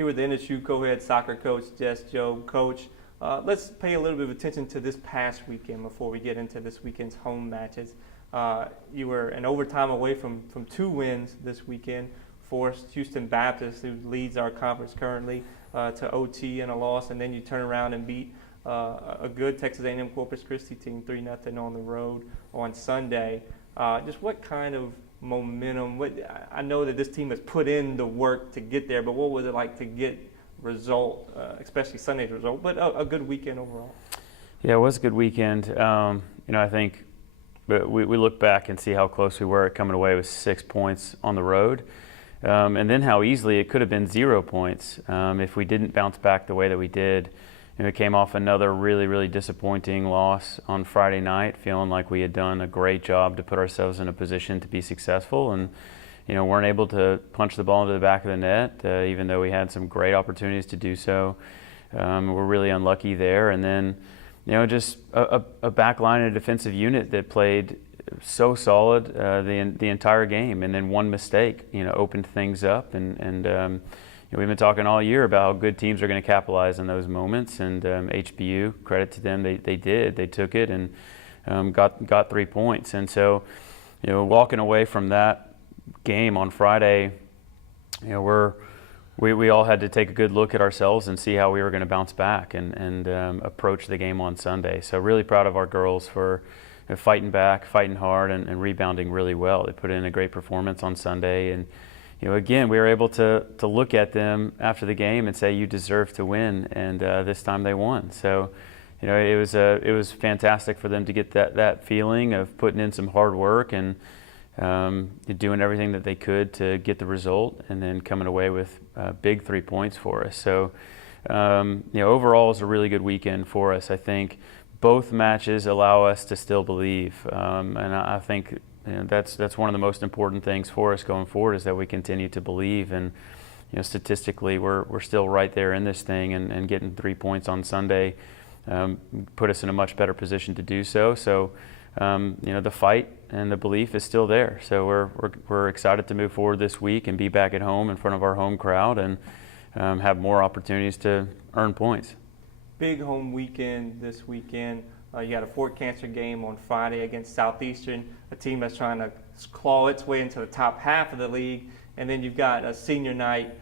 here with the NSU co-head soccer coach, Jess Jobe. Coach, let's pay a little bit of attention to this past weekend before we get into this weekend's home matches. You were an overtime away from 2 wins this weekend, forced Houston Baptist, who leads our conference currently, to OT and a loss, and then you turn around and beat a good Texas A&M Corpus Christi team 3-0 on the road on Sunday. Just what kind of momentum, I know that this team has put in the work to get there, but what was it like to get result, especially Sunday's result, but a good weekend overall? Yeah, it was a good weekend. I think we look back and see how close we were at coming away with 6 points on the road. And then how easily it could have been 0 points if we didn't bounce back the way that we did. We came off another really, really disappointing loss on Friday night, feeling like we had done a great job to put ourselves in a position to be successful, and weren't able to punch the ball into the back of the net, even though we had some great opportunities to do so. We're really unlucky there. And then, just a back line and a defensive unit that played so solid the entire game, and then one mistake opened things up, and we've been talking all year about how good teams are going to capitalize on those moments, and HBU, credit to them, they did. They took it and got 3 points. And so walking away from that game on Friday, we all had to take a good look at ourselves and see how we were going to bounce back and approach the game on Sunday. So really proud of our girls for fighting back, fighting hard, and rebounding really well. They put in a great performance on Sunday, and again, we were able to look at them after the game and say, you deserve to win, and this time they won. So it was fantastic for them to get that feeling of putting in some hard work and doing everything that they could to get the result, and then coming away with big 3 points for us. So overall, it was a really good weekend for us. I think both matches allow us to still believe, and I think that's one of the most important things for us going forward, is that we continue to believe. And statistically, we're still right there in this thing, and getting 3 points on Sunday put us in a much better position to do so. So the fight and the belief is still there. So we're excited to move forward this week and be back at home in front of our home crowd, and have more opportunities to earn points. Big home weekend this weekend. You got a Fort Cancer game on Friday against Southeastern, a team that's trying to claw its way into the top half of the league. And then you've got a senior night,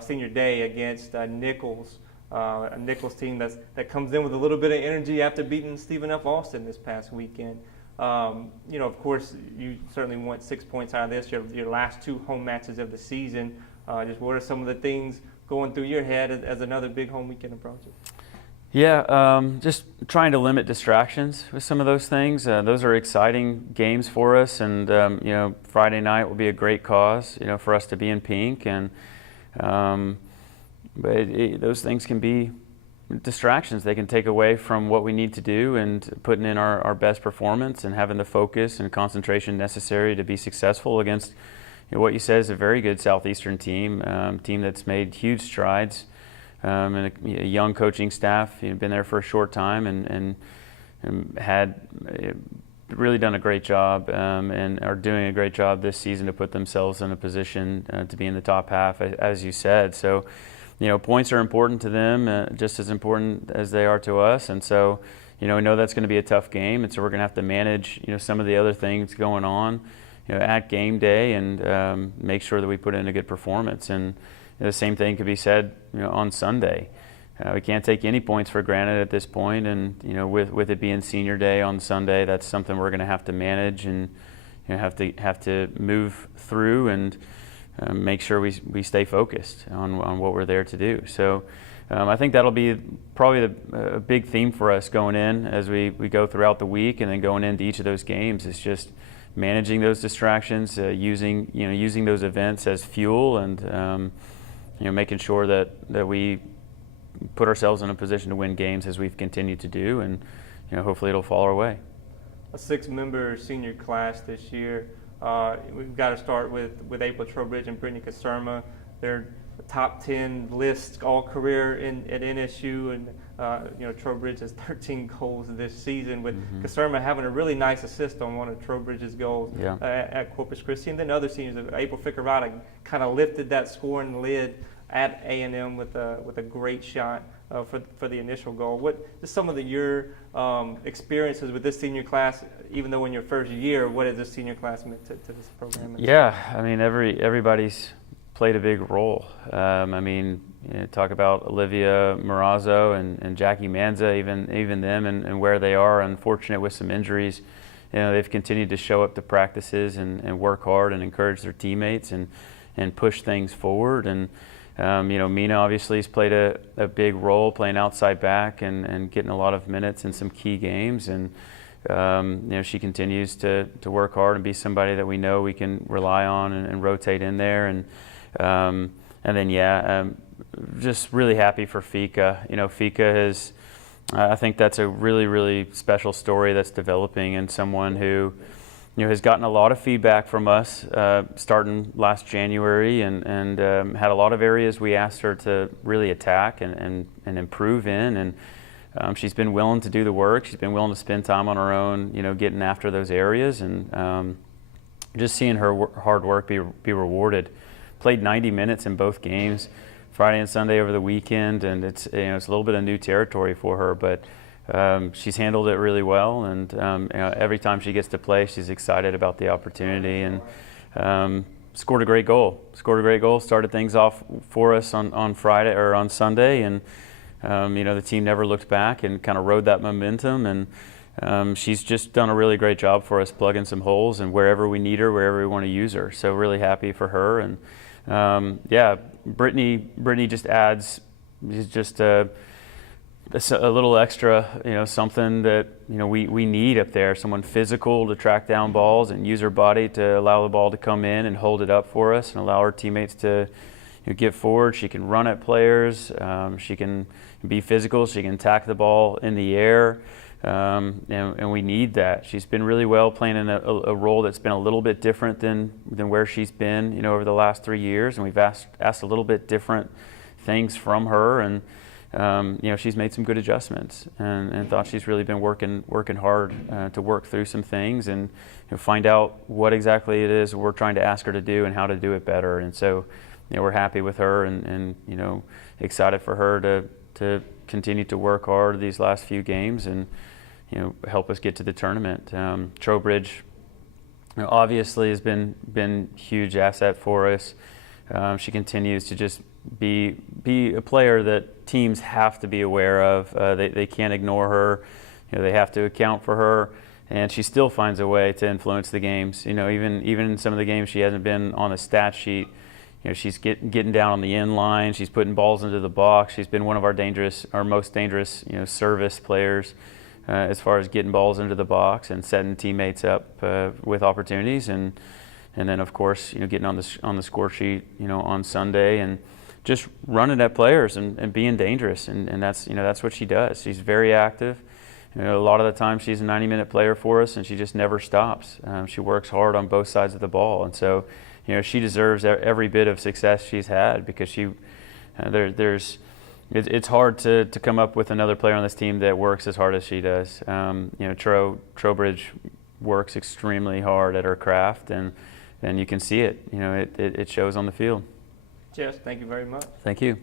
senior day against Nichols, a Nichols team that comes in with a little bit of energy after beating Stephen F. Austin this past weekend. Of course, you certainly want 6 points out of this, your last 2 home matches of the season. Just what are some of the things going through your head as another big home weekend approaches? Yeah, just trying to limit distractions with some of those things. Those are exciting games for us, and Friday night will be a great cause, for us to be in pink, and but those things can be distractions. They can take away from what we need to do and putting in our best performance and having the focus and concentration necessary to be successful against what you said is a very good Southeastern team, team that's made huge strides. And a young coaching staff, been there for a short time, and had really done a great job, and are doing a great job this season to put themselves in a position to be in the top half, as you said. So, points are important to them, just as important as they are to us. And so, we know that's going to be a tough game, and so we're going to have to manage, some of the other things going on, at game day, and make sure that we put in a good performance. And the same thing could be said, on Sunday. We can't take any points for granted at this point, and with it being senior day on Sunday, that's something we're going to have to manage and have to move through and make sure we stay focused on what we're there to do. So I think that'll be probably a big theme for us going in as we go throughout the week, and then going into each of those games is just managing those distractions, using those events as fuel, and making sure that we put ourselves in a position to win games as we've continued to do, and hopefully it'll fall our way. A 6-member senior class this year. We've got to start with April Trowbridge and Brittany Caserma. They're top 10 list all career at NSU, and Trowbridge has 13 goals this season, with Caserma having a really nice assist on one of Trowbridge's goals at Corpus Christi. And then other seniors, April Ficarata kind of lifted that scoring lid at A&M with a great shot for the initial goal. What is some of your experiences with this senior class? Even though in your first year, what has this senior class meant to this program? Yeah, I mean everybody's played a big role. I mean, talk about Olivia Morazzo and Jackie Manza, even them and where they are. Unfortunate with some injuries, they've continued to show up to practices and work hard and encourage their teammates and push things forward. And Mina obviously has played a big role playing outside back and getting a lot of minutes in some key games. And she continues to work hard and be somebody that we know we can rely on and rotate in there. And then just really happy for Fika. Fika has, I think that's a really, really special story that's developing, and someone who has gotten a lot of feedback from us starting last January and had a lot of areas we asked her to really attack and improve in. And she's been willing to do the work. She's been willing to spend time on her own, getting after those areas, and just seeing her hard work be rewarded. Played 90 minutes in both games, Friday and Sunday over the weekend, and it's it's a little bit of new territory for her, but she's handled it really well. And every time she gets to play, she's excited about the opportunity, and scored a great goal. Started things off for us on Friday or on Sunday, and the team never looked back and kind of rode that momentum. And she's just done a really great job for us, plugging some holes and wherever we need her, wherever we want to use her. So really happy for her. And Brittany just adds just a little extra, something that we need up there. Someone physical to track down balls and use her body to allow the ball to come in and hold it up for us and allow her teammates to get forward. She can run at players. She can be physical. She can attack the ball in the air. And we need that. She's been really well playing in a role that's been a little bit different than where she's been, over the last 3 years. And we've asked a little bit different things from her. And she's made some good adjustments and thought she's really been working hard to work through some things and find out what exactly it is we're trying to ask her to do and how to do it better. And so we're happy with her and excited for her to continue to work hard these last few games and help us get to the tournament. Trowbridge obviously has been huge asset for us. She continues to just be a player that teams have to be aware of. They can't ignore her. They have to account for her, and she still finds a way to influence the games. Even in some of the games she hasn't been on the stat sheet. She's getting down on the end line. She's putting balls into the box. She's been one of our most dangerous service players as far as getting balls into the box and setting teammates up with opportunities. And then of course getting on the score sheet on Sunday and just running at players and being dangerous. And that's what she does. She's very active. A lot of the time she's a 90-minute player for us, and she just never stops. She works hard on both sides of the ball, and so she deserves every bit of success she's had because it's hard to come up with another player on this team that works as hard as she does. Trowbridge works extremely hard at her craft, and you can see it. It shows on the field. Jess, thank you very much. Thank you.